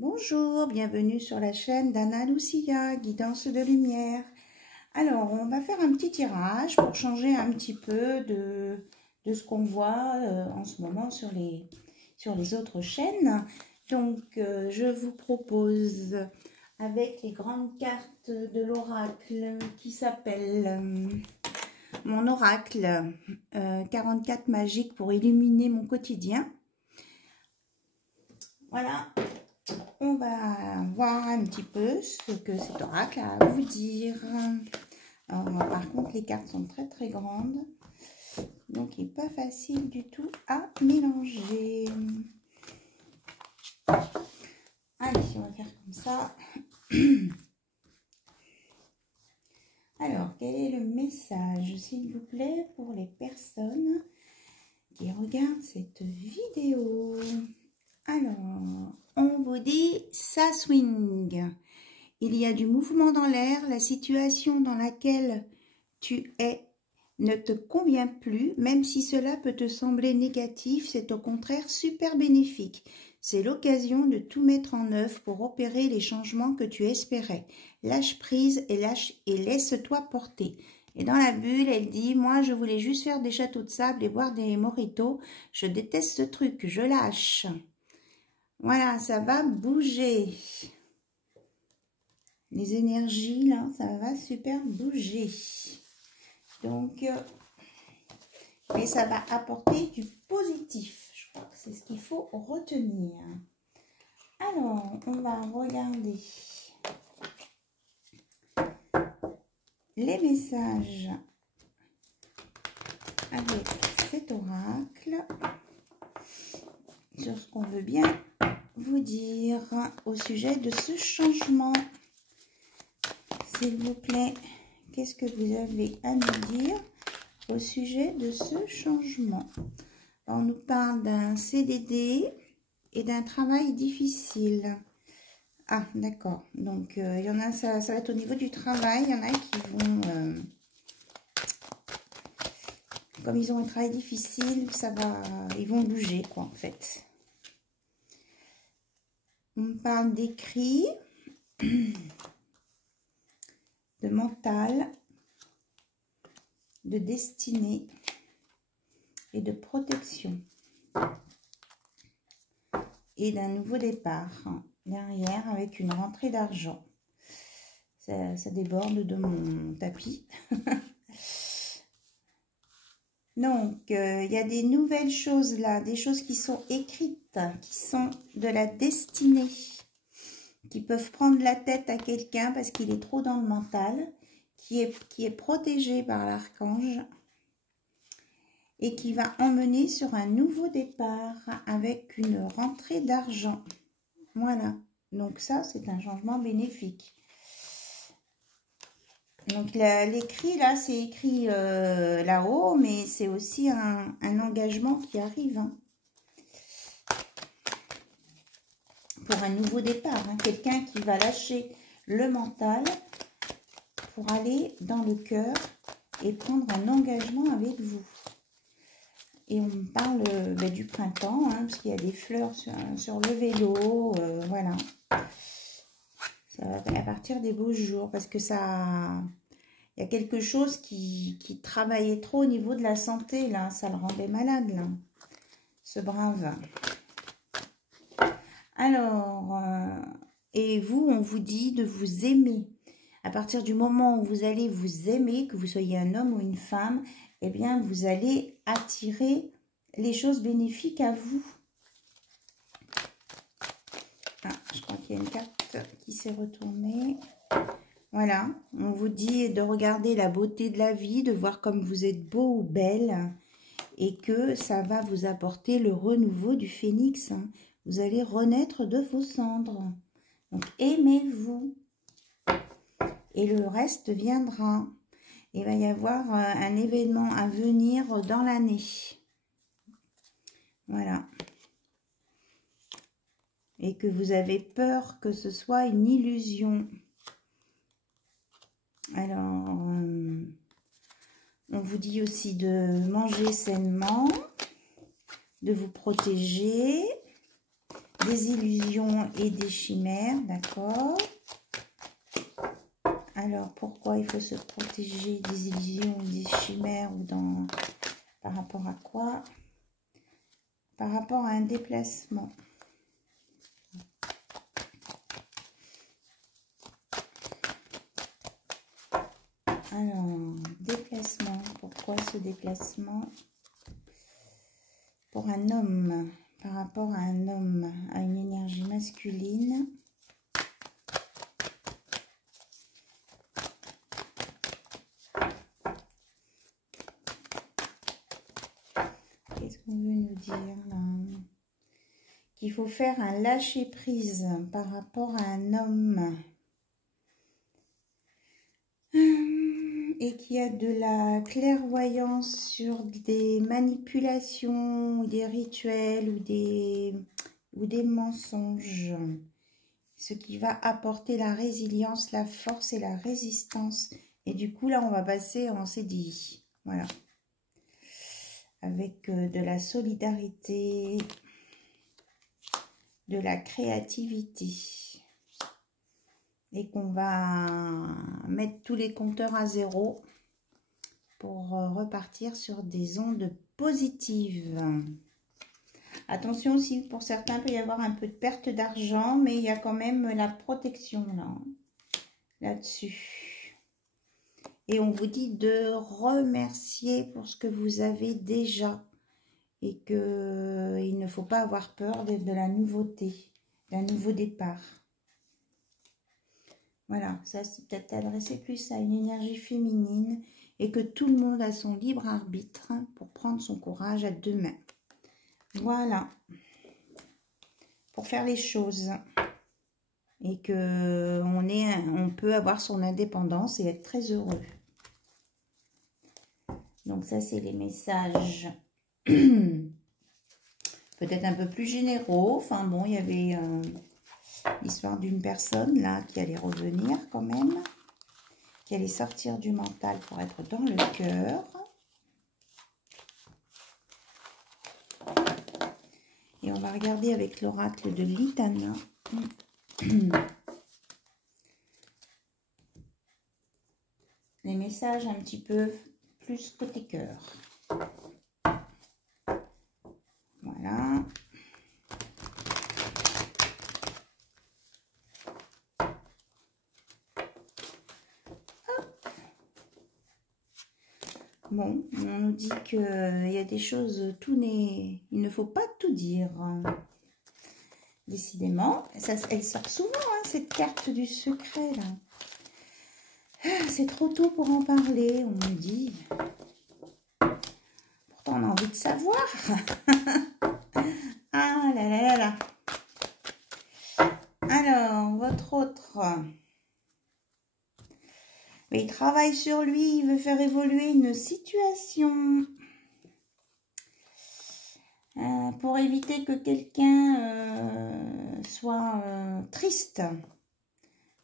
Bonjour, bienvenue sur la chaîne d'Anna Lucia, guidance de lumière. Alors, on va faire un petit tirage pour changer un petit peu de ce qu'on voit en ce moment sur les autres chaînes. Donc, je vous propose avec les grandes cartes de l'oracle qui s'appelle mon oracle 44 magiques pour illuminer mon quotidien. Voilà. On va voir un petit peu ce que cet oracle a à vous dire. Alors, par contre, les cartes sont très très grandes. Donc, il n'est pas facile du tout à mélanger. Allez, on va faire comme ça. Alors, quel est le message, s'il vous plaît, pour les personnes qui regardent cette vidéo? Alors, on vous dit, ça swing. Il y a du mouvement dans l'air, la situation dans laquelle tu es ne te convient plus, même si cela peut te sembler négatif, c'est au contraire super bénéfique. C'est l'occasion de tout mettre en œuvre pour opérer les changements que tu espérais. Lâche prise et laisse-toi porter. Et dans la bulle, elle dit, moi je voulais juste faire des châteaux de sable et boire des mojitos. Je déteste ce truc, je lâche. Voilà, ça va bouger. Les énergies, là, ça va super bouger. Donc, mais ça va apporter du positif. Je crois que c'est ce qu'il faut retenir. Alors, on va regarder les messages avec cet oracle sur ce qu'on veut bien vous dire au sujet de ce changement. S'il vous plaît, qu'est-ce que vous avez à nous dire au sujet de ce changement? On nous parle d'un CDD et d'un travail difficile. Ah, d'accord. Donc, il y en a, ça va être au niveau du travail. Il y en a qui vont, comme ils ont un travail difficile, ils vont bouger, quoi, en fait. On parle d'écrit, de mental, de destinée et de protection. Et d'un nouveau départ derrière avec une rentrée d'argent. Ça déborde de mon tapis. Donc, il y a des nouvelles choses là, des choses qui sont écrites, qui sont de la destinée, qui peuvent prendre la tête à quelqu'un parce qu'il est trop dans le mental, qui est protégé par l'archange et qui va emmener sur un nouveau départ avec une rentrée d'argent. Voilà, donc ça, c'est un changement bénéfique. Donc, l'écrit, là, c'est écrit là-haut, mais c'est aussi un engagement qui arrive. Hein, pour un nouveau départ. Hein, quelqu'un qui va lâcher le mental pour aller dans le cœur et prendre un engagement avec vous. Et on parle du printemps, hein, parce qu'il y a des fleurs sur le vélo, voilà. Ça va à partir des beaux jours, parce que ça... Il y a quelque chose qui travaillait trop au niveau de la santé, là. Ça le rendait malade, là, ce brave. Alors, et vous, on vous dit de vous aimer. À partir du moment où vous allez vous aimer, que vous soyez un homme ou une femme, eh bien, vous allez attirer les choses bénéfiques à vous. Ah, je crois qu'il y a une carte qui s'est retournée. Voilà, on vous dit de regarder la beauté de la vie, de voir comme vous êtes beau ou belle et que ça va vous apporter le renouveau du phénix. Hein. Vous allez renaître de vos cendres. Donc, aimez-vous. Et le reste viendra. Il va y avoir un événement à venir dans l'année. Voilà. Et que vous avez peur que ce soit une illusion. Alors, on vous dit aussi de manger sainement, de vous protéger, des illusions et des chimères, d'accord? Alors, pourquoi il faut se protéger des illusions, des chimères ou par rapport à quoi? Par rapport à un déplacement. Alors, déplacement. Pourquoi ce déplacement? Pour un homme, par rapport à un homme, à une énergie masculine. Qu'est-ce qu'on veut nous dire là? Qu'il faut faire un lâcher-prise par rapport à un homme. Et qu'il y a de la clairvoyance sur des manipulations, ou des rituels, ou des mensonges. Ce qui va apporter la résilience, la force et la résistance. Et du coup, là, on va passer en CDI. Voilà. Avec de la solidarité, de la créativité. Et qu'on va mettre tous les compteurs à zéro pour repartir sur des ondes positives. Attention aussi, pour certains, il peut y avoir un peu de perte d'argent, mais il y a quand même la protection là-dessus. Et on vous dit de remercier pour ce que vous avez déjà et qu'il ne faut pas avoir peur de la nouveauté, d'un nouveau départ. Voilà, ça c'est peut-être adressé plus à une énergie féminine et que tout le monde a son libre arbitre pour prendre son courage à deux mains. Voilà, pour faire les choses et que on peut avoir son indépendance et être très heureux. Donc ça c'est les messages peut-être un peu plus généraux. Enfin bon, il y avait l'histoire d'une personne là qui allait revenir quand même, qui allait sortir du mental pour être dans le cœur. Et on va regarder avec l'oracle de Litana. Les messages un petit peu plus côté cœur. Voilà. Bon, on nous dit qu'il y a des choses, il ne faut pas tout dire. Décidément, elle sort souvent, hein, cette carte du secret, là. C'est trop tôt pour en parler, on me dit. Pourtant, on a envie de savoir. Ah là là là là. Alors, votre autre... Mais il travaille sur lui, il veut faire évoluer une situation pour éviter que quelqu'un soit triste.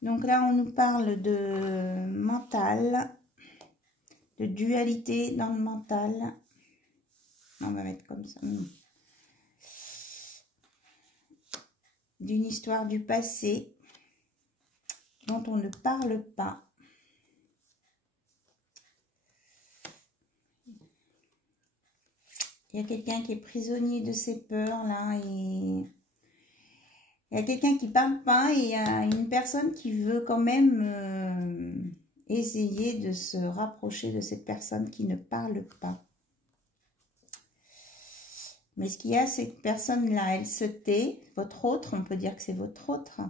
Donc là, on nous parle de mental, de dualité dans le mental. On va mettre comme ça. D'une histoire du passé dont on ne parle pas. Il y a quelqu'un qui est prisonnier de ses peurs, là, et il y a quelqu'un qui ne parle pas, et il y a une personne qui veut quand même essayer de se rapprocher de cette personne qui ne parle pas. Mais ce qu'il y a, cette personne-là, elle se tait, votre autre, on peut dire que c'est votre autre,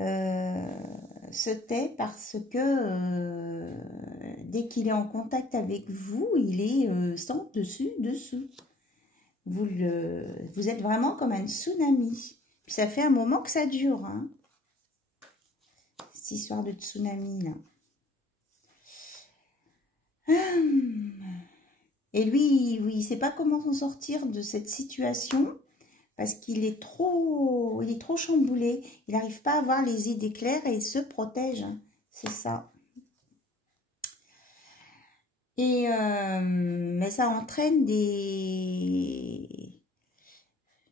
se tait parce que dès qu'il est en contact avec vous, il est sans dessus. Vous êtes vraiment comme un tsunami. Puis ça fait un moment que ça dure, hein, cette histoire de tsunami là. Et lui, il ne sait pas comment s'en sortir de cette situation. Parce qu'il est trop chamboulé. Il n'arrive pas à avoir les idées claires et il se protège. C'est ça. Et mais ça entraîne des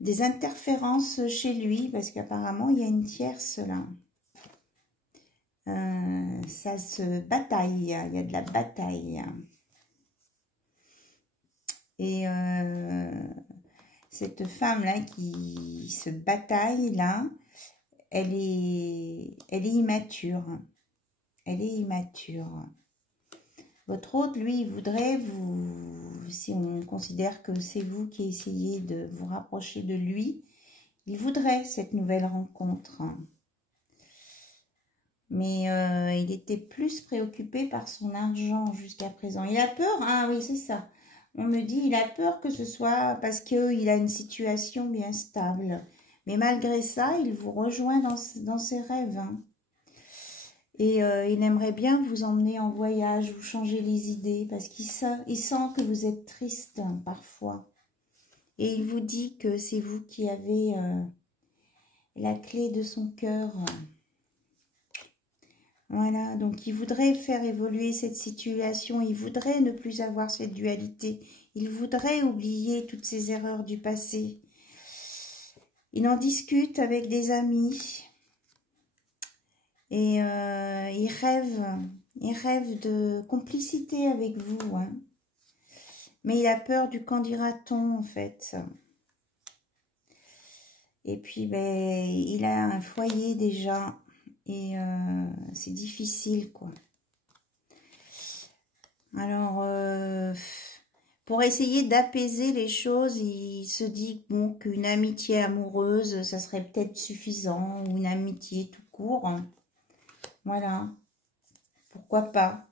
des interférences chez lui, parce qu'apparemment, il y a une tierce là. Ça se bataille, il y a de la bataille. Et cette femme-là qui se bataille, là, elle est immature. Elle est immature. Votre hôte, lui, il voudrait si on considère que c'est vous qui essayez de vous rapprocher de lui, il voudrait cette nouvelle rencontre. Mais il était plus préoccupé par son argent jusqu'à présent. Il a peur, ah oui, c'est ça. On me dit, il a peur que ce soit parce qu'il a une situation bien stable. Mais malgré ça, il vous rejoint dans ses rêves. Hein. Et il aimerait bien vous emmener en voyage, vous changer les idées, parce qu'il sent que vous êtes triste hein, parfois. Et il vous dit que c'est vous qui avez la clé de son cœur. Voilà, donc il voudrait faire évoluer cette situation, il voudrait ne plus avoir cette dualité, il voudrait oublier toutes ces erreurs du passé. Il en discute avec des amis et il rêve de complicité avec vous. Hein. Mais il a peur du qu'en dira-t-on en fait. Et puis ben, il a un foyer déjà. Et c'est difficile, quoi. Alors, pour essayer d'apaiser les choses, il se dit bon, qu'une amitié amoureuse, ça serait peut-être suffisant, ou une amitié tout court. Voilà, pourquoi pas.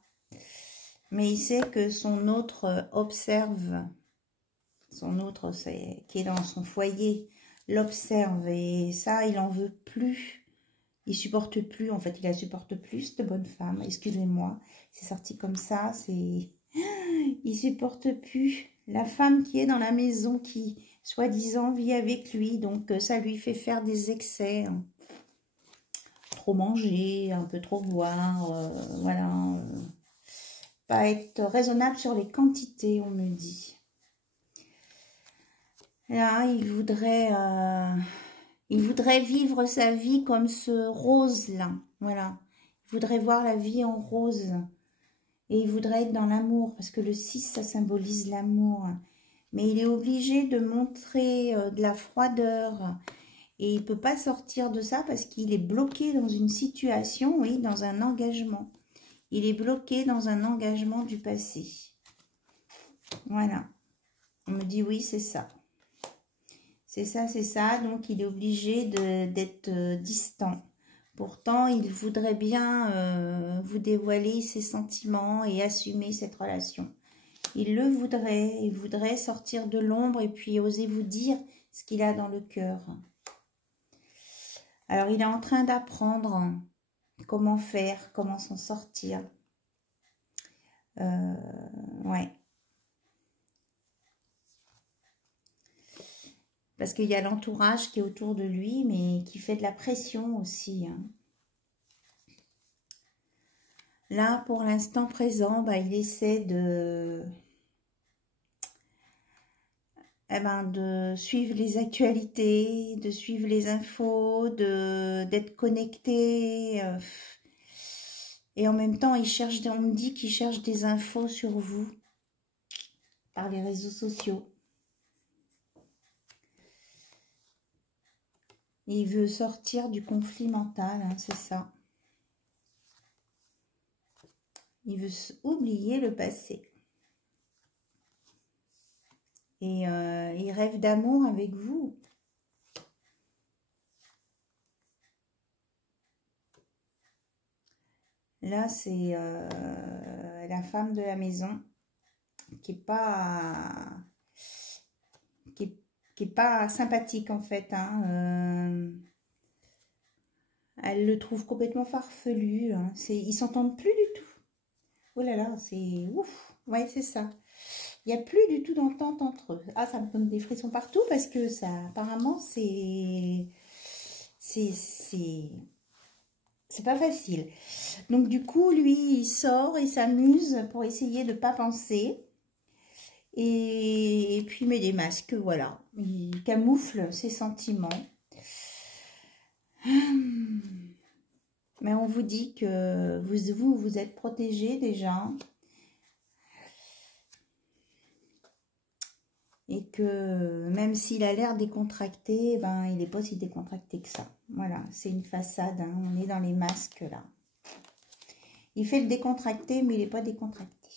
Mais il sait que son autre observe, son autre qui est dans son foyer, l'observe, et ça, il en veut plus. Il supporte plus, en fait, il la supporte plus, cette bonne femme. Excusez-moi, c'est sorti comme ça, c'est... Il supporte plus la femme qui est dans la maison, qui, soi-disant, vit avec lui. Donc, ça lui fait faire des excès. Hein. Trop manger, un peu trop boire, voilà. Pas être raisonnable sur les quantités, on me dit. Là, il voudrait vivre sa vie comme ce rose-là, voilà. Il voudrait voir la vie en rose. Et il voudrait être dans l'amour, parce que le 6, ça symbolise l'amour. Mais il est obligé de montrer de la froideur. Et il ne peut pas sortir de ça parce qu'il est bloqué dans une situation, oui, dans un engagement. Il est bloqué dans un engagement du passé. Voilà. On me dit oui, c'est ça. C'est ça, c'est ça. Donc, il est obligé d'être distant. Pourtant, il voudrait bien vous dévoiler ses sentiments et assumer cette relation. Il le voudrait. Il voudrait sortir de l'ombre et puis oser vous dire ce qu'il a dans le cœur. Alors, il est en train d'apprendre comment faire, comment s'en sortir. Ouais. Parce qu'il y a l'entourage qui est autour de lui, mais qui fait de la pression aussi. Hein. Là, pour l'instant présent, bah, il essaie de suivre les actualités, de suivre les infos, d'être connecté. Et en même temps, on me dit qu'il cherche des infos sur vous par les réseaux sociaux. Il veut sortir du conflit mental, hein, c'est ça. Il veut oublier le passé. Et il rêve d'amour avec vous. Là, c'est la femme de la maison qui est pas sympathique en fait. Hein. Elle le trouve complètement farfelu. Hein. Ils s'entendent plus du tout. Oh là là, c'est ouf. Ouais, c'est ça. Il n'y a plus du tout d'entente entre eux. Ah, ça me donne des frissons partout parce que ça, apparemment, c'est pas facile. Donc, du coup, lui, il sort et s'amuse pour essayer de ne pas penser. Et puis il met des masques, voilà. Il camoufle ses sentiments. Mais on vous dit que vous êtes protégé déjà. Et que même s'il a l'air décontracté, ben, il n'est pas si décontracté que ça. Voilà, c'est une façade, hein, on est dans les masques là. Il fait le décontracté, mais il n'est pas décontracté.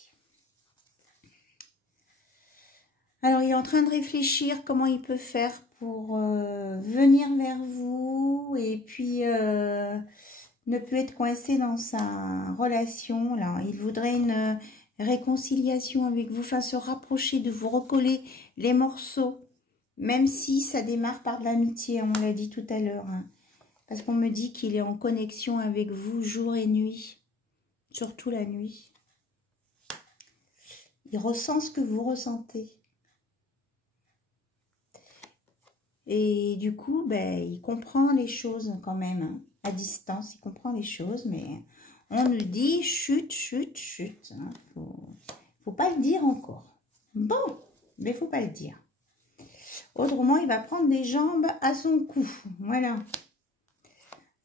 Alors, il est en train de réfléchir comment il peut faire pour venir vers vous et puis ne plus être coincé dans sa relation. Là, il voudrait une réconciliation avec vous, enfin se rapprocher de vous, recoller les morceaux, même si ça démarre par de l'amitié, on l'a dit tout à l'heure, hein, parce qu'on me dit qu'il est en connexion avec vous jour et nuit, surtout la nuit. Il ressent ce que vous ressentez. Et du coup, ben, il comprend les choses quand même, hein, à distance, il comprend les choses, mais on nous dit chut, chut, chut, hein, faut pas le dire encore. Bon, mais faut pas le dire. Autrement, il va prendre des jambes à son cou, voilà.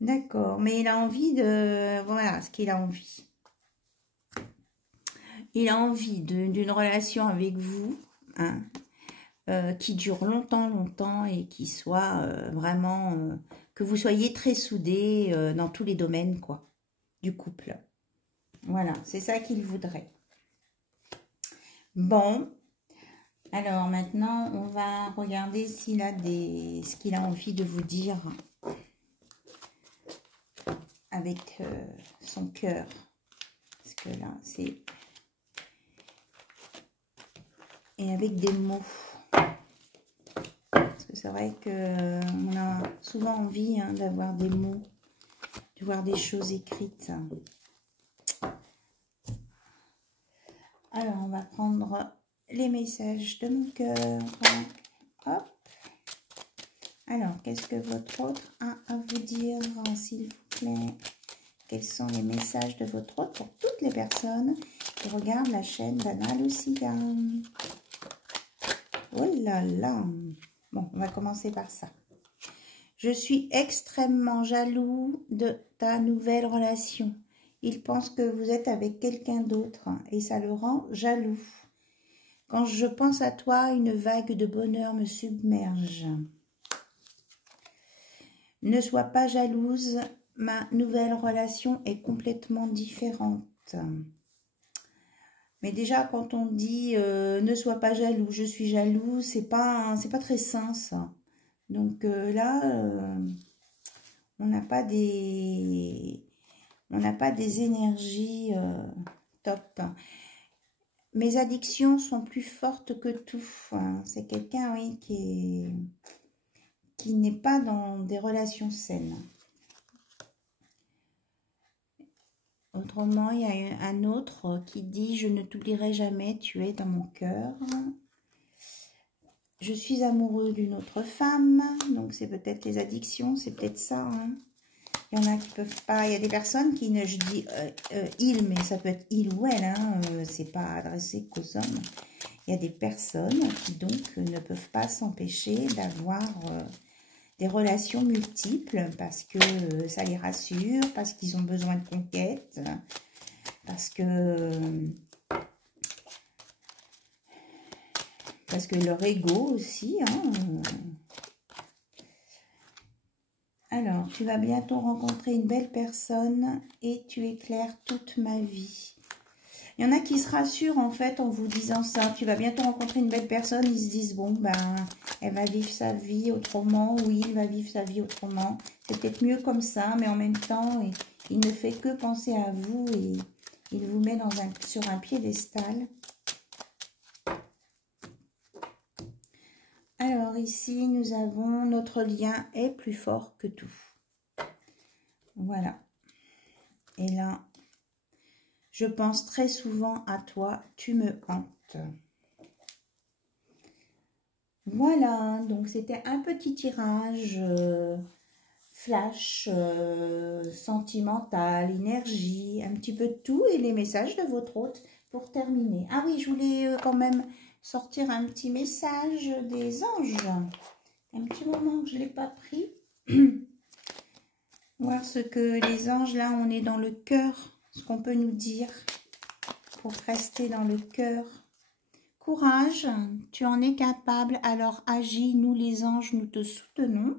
D'accord, mais il a envie de... Voilà ce qu'il a envie. Il a envie d'une relation avec vous, hein, qui dure longtemps, longtemps et qui soit vraiment... que vous soyez très soudés dans tous les domaines, quoi, du couple. Voilà, c'est ça qu'il voudrait. Bon, alors maintenant, on va regarder s'il a ce qu'il a envie de vous dire avec son cœur. Parce que là, c'est... Et avec des mots. Parce que c'est vrai qu'on a souvent envie, hein, d'avoir des mots, de voir des choses écrites. Alors, on va prendre les messages de mon cœur. Hop. Alors, qu'est-ce que votre autre a à vous dire, s'il vous plaît? Quels sont les messages de votre autre pour toutes les personnes qui regardent la chaîne d'Anna Lucia? Oh là là. Bon, on va commencer par ça. Je suis extrêmement jaloux de ta nouvelle relation. Il pense que vous êtes avec quelqu'un d'autre et ça le rend jaloux. Quand je pense à toi, une vague de bonheur me submerge. Ne sois pas jalouse, ma nouvelle relation est complètement différente. Mais déjà, quand on dit ne sois pas jaloux, je suis jaloux, c'est pas très sain ça. Donc là, on n'a pas des énergies top. Mes addictions sont plus fortes que tout. Hein. C'est quelqu'un, oui, qui n'est pas dans des relations saines. Autrement, il y a un autre qui dit « Je ne t'oublierai jamais, tu es dans mon cœur. » Je suis amoureux d'une autre femme. Donc, c'est peut-être les addictions, c'est peut-être ça. Hein. Il y en a qui peuvent pas... Il y a des personnes qui ne... Je dis il, mais ça peut être il ou elle. Hein, c'est pas adressé qu'aux hommes. Il y a des personnes qui, donc, ne peuvent pas s'empêcher d'avoir... des relations multiples parce que ça les rassure, parce qu'ils ont besoin de conquête, parce que leur ego aussi. Hein. Alors, tu vas bientôt rencontrer une belle personne et tu éclaires toute ma vie. Il y en a qui se rassurent en fait en vous disant ça. Tu vas bientôt rencontrer une belle personne. Ils se disent, bon, ben, elle va vivre sa vie autrement ou il va vivre sa vie autrement. C'est peut-être mieux comme ça, mais en même temps, il ne fait que penser à vous et il vous met sur un piédestal. Alors ici, nous avons notre lien est plus fort que tout. Voilà. Et là... Je pense très souvent à toi, tu me hantes. Voilà, donc c'était un petit tirage flash, sentimental, énergie, un petit peu de tout et les messages de votre hôte pour terminer. Ah oui, je voulais quand même sortir un petit message des anges. Un petit moment que je ne l'ai pas pris. Voir ce que les anges, là, on est dans le cœur, ce qu'on peut nous dire pour rester dans le cœur. Courage, tu en es capable, alors agis, nous les anges, nous te soutenons.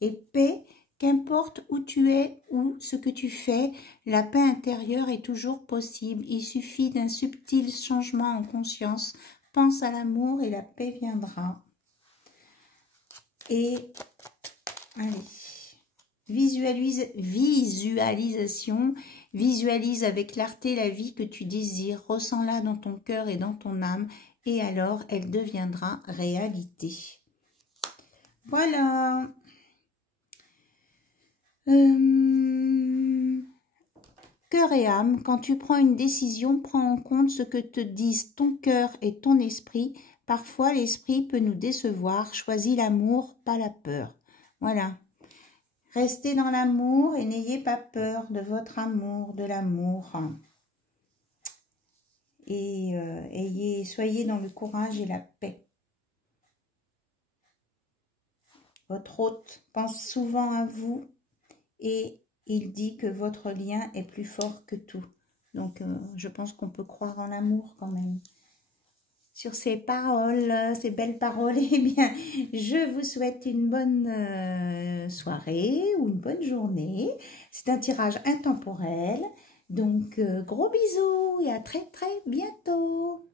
Et paix, qu'importe où tu es ou ce que tu fais, la paix intérieure est toujours possible. Il suffit d'un subtil changement en conscience. Pense à l'amour et la paix viendra. Et, allez, visualisation, visualise avec clarté la vie que tu désires, ressens-la dans ton cœur et dans ton âme, et alors elle deviendra réalité. Voilà. Cœur et âme, quand tu prends une décision, prends en compte ce que te disent ton cœur et ton esprit. Parfois, l'esprit peut nous décevoir. Choisis l'amour, pas la peur. Voilà. Restez dans l'amour et n'ayez pas peur de votre amour, de l'amour. Et soyez dans le courage et la paix. Votre hôte pense souvent à vous et il dit que votre lien est plus fort que tout. Donc, je pense qu'on peut croire en l'amour quand même. Sur ces paroles, ces belles paroles, eh bien, je vous souhaite une bonne soirée ou une bonne journée. C'est un tirage intemporel. Donc, gros bisous et à très très bientôt.